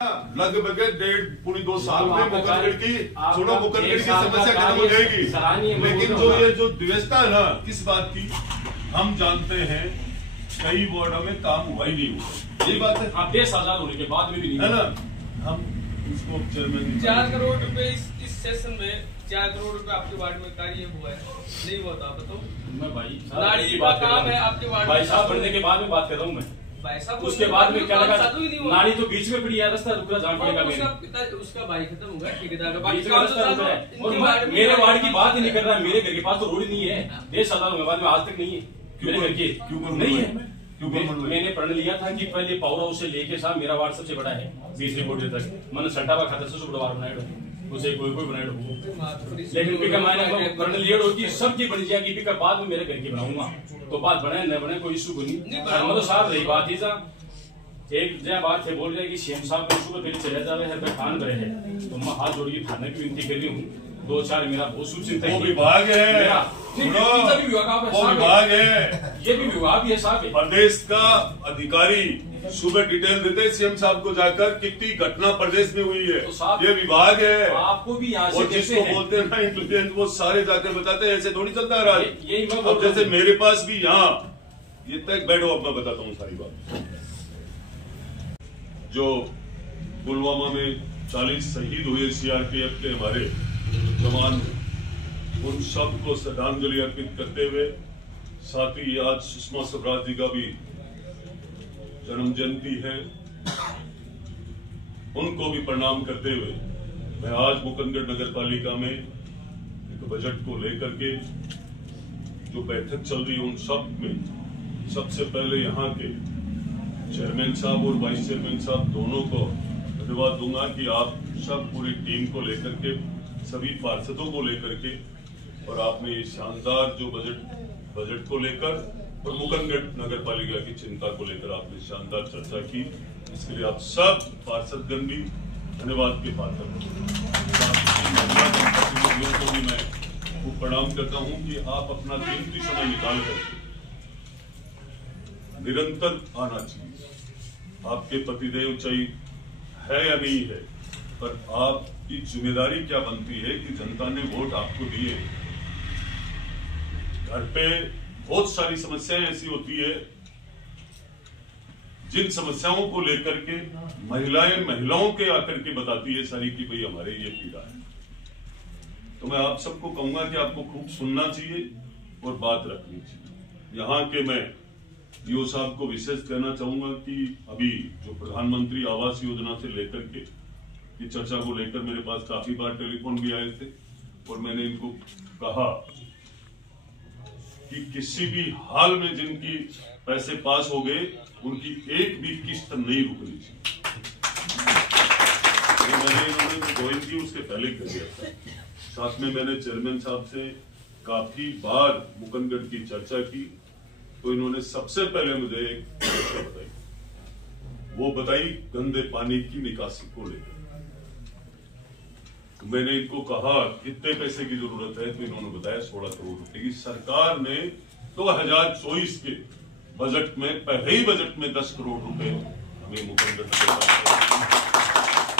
लगभग 1.5-2 साल में मुकद्दर की समस्या खत्म हो जाएगी। लेकिन जो व्यवस्था है ना, किस बात की हम जानते हैं, कई वार्डों में काम हुआ ही नहीं हुआ। यही बात है। आप देश आजाद होने के बाद में भी नहीं है ना। हम इसको चेयरमैन 4 करोड़ रुपए इस सेशन में 4 करोड़ रुपए आपके वार्ड में कार्य हुआ है, नहीं हुआ था बताओ। मैं भाई नाली का काम है आपके वार्ड में, भाई साहब बनने के बाद में बात कर रहा हूँ मैं। भाई साहब उसके बाद में क्या लगा, नाली तो बीच में पड़ी है, रास्ता रुकना जान पड़ेगा। उसका भाई खत्म हो गया, ठेकेदार का बीच में रास्ता रुक रहा है। और मेरे वार्ड की बात ही नहीं कर रहा, मेरे घर के पास तो रोड नहीं है। देश आजाद होने के बाद में आज तक नहीं है मेरे घर के। क्यों नहीं है? मैंने प्रण लिया था कि पहले पावर हाउस से लेके साहब मेरा वार्ड सबसे बड़ा है 20 रिपोर्ट तक। मैंने सट्टावा खाता से बड़ा वार्ड बनाया उसे कोई बनाया। लेकिन पिका मैंने प्रण लिया कि सबकी बन जाएगी, पिका बाद में मेरे घर की बनाऊंगा। तो बात बने न बने कोई इशू नहीं। मतलब साहब रही बात ही साहब एक जय बात है, बोल रहे कि सीएम साहब को इशू पे चले जा रहे हैं, ठान रहे हैं। तो मैं हाथ जोड़ के थाने की विनती कर रही हूँ। 2-4 मेरा बहुत सूचित है। वो विभाग है, वो विभाग है, ये भी विभाग है साहब। प्रदेश का अधिकारी सुबह डिटेल देते सीएम साहब को जाकर कितनी घटना प्रदेश में हुई है। तो ये विभाग है, आपको भी यहाँ से जिसको बोलते हैं ना इंटेलिजेंट, वो सारे जाकर बताते हैं। ऐसे थोड़ी चलता है राज। अब जैसे मेरे पास भी यहाँ ये तक बैठो, अब मैं बताता हूँ सारी बात। जो पुलवामा में 40 शहीद हुए सीआरपीएफ के हमारे जवान, उन सबको श्रद्धांजलि अर्पित करते हुए, साथ ही आज सुषमा स्वराज जी का भी जन्म जयंती है, उनको भी प्रणाम करते हुए मैं आज मुकंदगढ़ नगर पालिका में एक बजट को लेकर के जो बैठक चल रही है, उन सब में सबसे पहले यहाँ के चेयरमैन साहब और वाइस चेयरमैन साहब दोनों को धन्यवाद दूंगा कि आप सब पूरी टीम को लेकर के, सभी पार्षदों को लेकर के, और आपने ये शानदार जो बजट को लेकर और मुकंदगढ़ नगर पालिका की चिंता को लेकर आपने शानदार चर्चा की। इसके लिए आप सब पार्षदगण भी धन्यवाद के पात्र को भी मैं वो प्रणाम करता हूं कि आप अपना कीमती समय निकाल करके निरंतर आना चाहिए। आपके पतिदेव चाहे है या नहीं है, पर आपकी जिम्मेदारी क्या बनती है कि जनता ने वोट आपको दिए। घर पे बहुत सारी समस्याएं ऐसी होती है जिन समस्याओं को लेकर के महिलाओं के आकर के बताती है सारी कि भाई हमारे ये पीड़ा है। तो मैं आप सबको कहूंगा कि आपको खूब सुनना चाहिए और बात रखनी चाहिए। यहाँ के मैं डीओ साहब को विशेष कहना चाहूंगा कि अभी जो प्रधानमंत्री आवास योजना से लेकर के की चर्चा को लेकर मेरे पास काफी बार टेलीफोन भी आए थे, और मैंने इनको कहा कि किसी भी हाल में जिनकी पैसे पास हो गए उनकी एक भी किस्त नहीं रुकनी चाहिए। मैंने इन्होंने गोविंद जी उसके पहले कर दिया था। साथ में मैंने चेयरमैन साहब से काफी बार मुकंदगढ़ की चर्चा की, तो इन्होंने सबसे पहले मुझे एक समस्या बताई, वो बताई गंदे पानी की निकासी को लेकर। तो मैंने इनको कहा कितने पैसे की जरूरत है, तो इन्होंने बताया 16 करोड़ रुपए की। सरकार ने 2024 के बजट में, पहले ही बजट में 10 करोड़ रुपए हमें मुकंदगढ़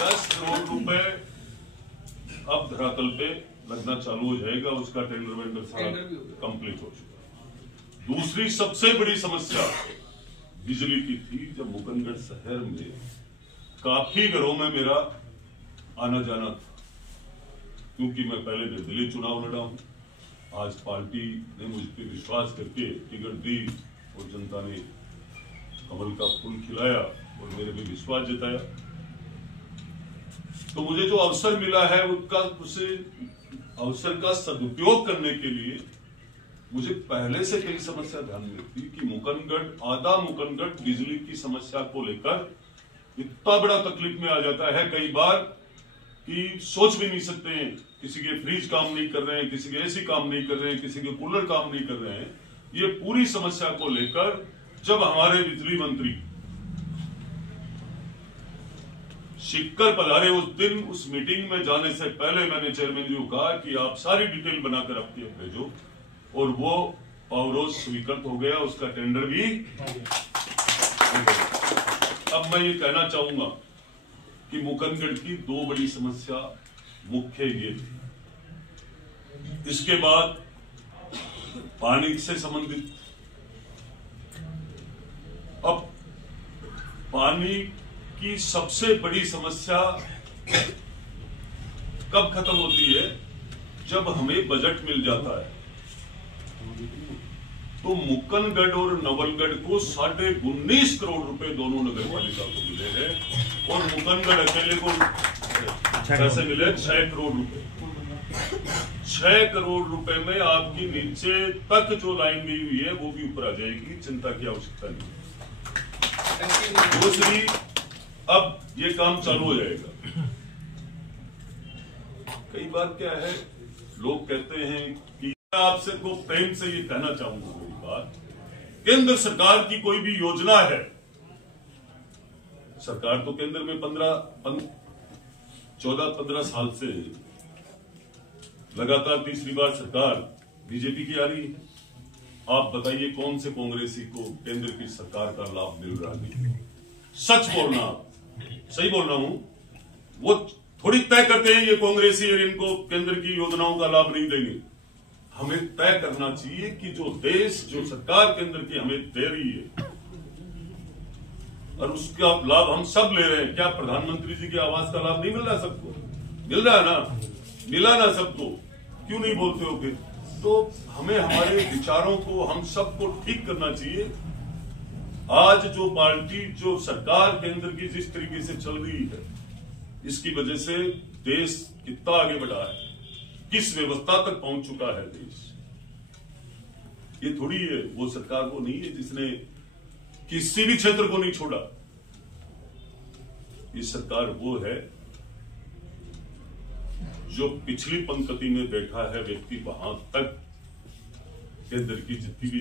10 करोड़ रुपए अब धरातल पे लगना चालू हो जाएगा। उसका टेंडर वेंडर सारा कंप्लीट हो चुका। दूसरी सबसे बड़ी समस्या बिजली की थी। जब मुकंदगढ़ शहर में काफी घरों में मेरा आना जाना था, क्योंकि मैं पहले निर्दलीय चुनाव लड़ा हूं। आज पार्टी ने मुझ पर विश्वास करके टिकट दी और जनता ने कमल का फूल खिलाया और मेरे पे विश्वास जताया। तो मुझे जो अवसर मिला है उसे अवसर का सदुपयोग करने के लिए मुझे पहले से कई समस्या ध्यान में थी कि आधा मुकंदगढ़ बिजली की समस्या को लेकर इतना बड़ा तकलीफ में आ जाता है कई बार कि सोच भी नहीं सकते हैं। किसी के फ्रिज काम नहीं कर रहे हैं, किसी के एसी काम नहीं कर रहे हैं, किसी के कूलर काम नहीं कर रहे हैं। ये पूरी समस्या को लेकर जब हमारे बिजली मंत्री शिक्कर पधारे उस दिन, उस मीटिंग में जाने से पहले मैंने चेयरमैन जी को कहा कि आप सारी डिटेल बनाकर अपनी भेजो, और वो पावर हाउस स्वीकृत हो गया, उसका टेंडर भी। अब मैं ये कहना चाहूंगा कि मुकंदगढ़ की दो बड़ी समस्या मुख्य ये थी। इसके बाद पानी से संबंधित, अब पानी की सबसे बड़ी समस्या कब खत्म होती है? जब हमें बजट मिल जाता है। तो मुकंदगढ़ और नवलगढ़ को 19.5 करोड़ रुपए दोनों नगर पालिका को मिले हैं और मुकंदगढ़ अकेले को कैसे मिले? 6 करोड़ रुपए। 6 करोड़ रुपए में आपकी नीचे तक जो लाइन गई हुई है वो भी ऊपर आ जाएगी, चिंता की आवश्यकता नहीं। दूसरी, अब ये काम चालू हो जाएगा। कई बार क्या है, लोग कहते हैं कि आपसे को प्रेम से ये कहना चाहूंगा मेरी बात, केंद्र सरकार की कोई भी योजना है, सरकार तो केंद्र में 14-15 साल से लगातार तीसरी बार सरकार बीजेपी की आ रही है। आप बताइए कौन से कांग्रेसी को केंद्र की सरकार का लाभ मिल रहा है? सच बोलना, सही बोल रहा हूं। वो थोड़ी तय करते हैं ये कांग्रेसी और इनको केंद्र की योजनाओं का लाभ नहीं देंगे। हमें तय करना चाहिए कि जो देश, जो सरकार केंद्र की हमें दे रही है और उसका लाभ हम सब ले रहे हैं। क्या प्रधानमंत्री जी के आवास का लाभ नहीं मिल रहा सबको? मिल रहा है ना, मिला ना सबको, क्यों नहीं बोलते हो फिर? तो हमें हमारे विचारों को, हम सबको ठीक करना चाहिए। आज जो पार्टी, जो सरकार केंद्र की जिस तरीके से चल रही है, इसकी वजह से देश कितना आगे बढ़ा है, किस व्यवस्था तक पहुंच चुका है देश। ये थोड़ी है वो सरकार वो नहीं है जिसने किसी भी क्षेत्र को नहीं छोड़ा। ये सरकार वो है जो पिछली पंक्ति में बैठा है व्यक्ति, वहां तक केंद्र की जितनी भी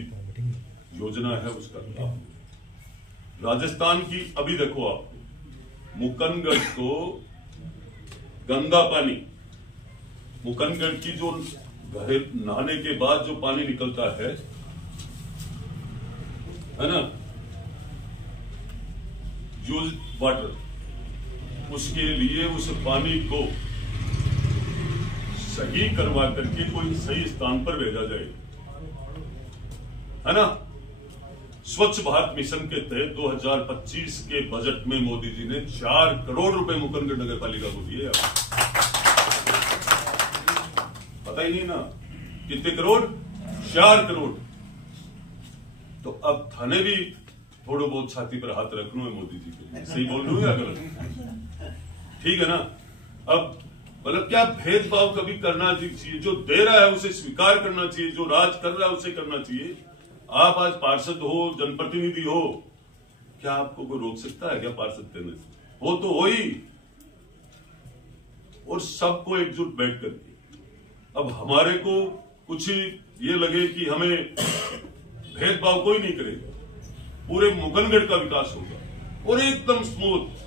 योजना है उसका लाभ। राजस्थान की अभी देखो आप, मुकंदगढ़ को गंदा पानी, मुकंदगढ़ की जो नहाने के बाद जो पानी निकलता है ना, यूज वाटर, उसके लिए उस पानी को सही करवा करके कोई सही स्थान पर भेजा जाए, है ना। स्वच्छ भारत मिशन के तहत 2025 के बजट में मोदी जी ने 4 करोड़ रुपए मुकंदगढ़ नगर पालिका को दिए। पता ही नहीं ना कितने करोड़? 4 करोड़। तो अब थाने भी थोड़ा बहुत छाती पर हाथ रखना है मोदी जी के लिए। सही बोल रही हूं या गलत? ठीक है ना। अब मतलब क्या भेदभाव कभी करना चाहिए? जो दे रहा है उसे स्वीकार करना चाहिए, जो राज कर रहा है उसे करना चाहिए। आप आज पार्षद हो, जनप्रतिनिधि हो, क्या आपको कोई रोक सकता है क्या पार्षद देने से? हो तो हो ही, और सबको एकजुट बैठ करके। अब हमारे को कुछ ये लगे कि हमें भेदभाव कोई नहीं करेगा, पूरे मुकंदगढ़ का विकास होगा और एकदम स्मूथ।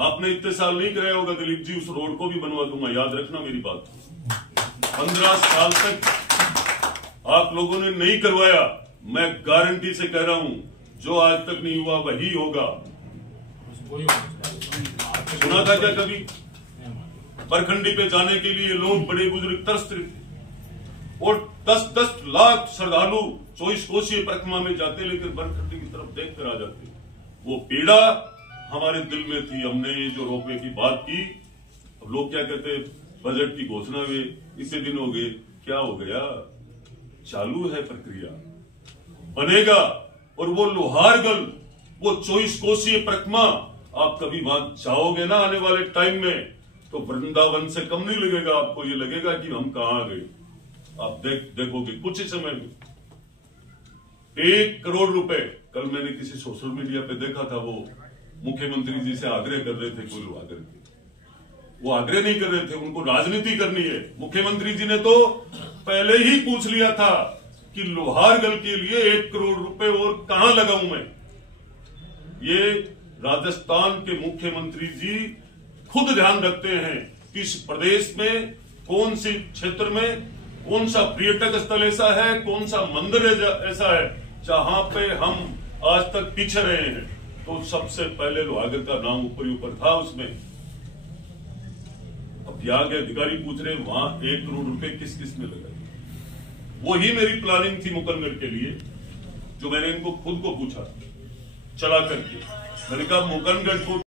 आपने इतने साल नहीं कराया होगा दिलीप जी, उस रोड को भी बनवा दूंगा, याद रखना मेरी बात। 15 साल तक आप लोगों ने नहीं करवाया, मैं गारंटी से कह रहा हूं, जो आज तक नहीं हुआ वही होगा। सुना था क्या कभी? बरखंडी पे जाने के लिए लोग बड़े बुजुर्ग तरस रहे थे और 10-10 लाख श्रद्धालु 24 कोसीय परिक्रमा में जाते, लेकिन बरखंडी की तरफ देख कर आ जाते। वो पीड़ा हमारे दिल में थी। हमने ये जो रोपवे की बात की, अब लोग क्या कहते, बजट की घोषणा में इतने दिन हो गए, क्या हो गया? चालू है प्रक्रिया, बनेगा। और वो लोहारगल, वो 24 कोसीय परिक्रमा, आप कभी वहां जाओगे ना आने वाले टाइम में, तो वृंदावन से कम नहीं लगेगा आपको। ये लगेगा कि हम कहां आ गए। आप देखोगे कुछ ही समय में 1 करोड़ रुपए। कल मैंने किसी सोशल मीडिया पे देखा था, वो मुख्यमंत्री जी से आग्रह कर रहे थे, कोई लोग आग्रह थे, वो आग्रह नहीं कर रहे थे, उनको राजनीति करनी है। मुख्यमंत्री जी ने तो पहले ही पूछ लिया था कि लोहारगल के लिए 1 करोड़ रुपए और कहां लगाऊं मैं। ये राजस्थान के मुख्यमंत्री जी खुद ध्यान रखते हैं कि इस प्रदेश में कौन से क्षेत्र में कौन सा पर्यटक स्थल ऐसा है, कौन सा मंदिर ऐसा है जहां पे हम आज तक पीछे रहे हैं। तो सबसे पहले लोहागर का नाम ऊपर था उसमें। अब यहाँ के अधिकारी पूछ रहे वहां 1 करोड़ रुपए किस किस में लगाए। वही मेरी प्लानिंग थी मुकंदगढ़ के लिए, जो मैंने इनको खुद को पूछा चला करके। मैंने कहा मुकंदगढ़ को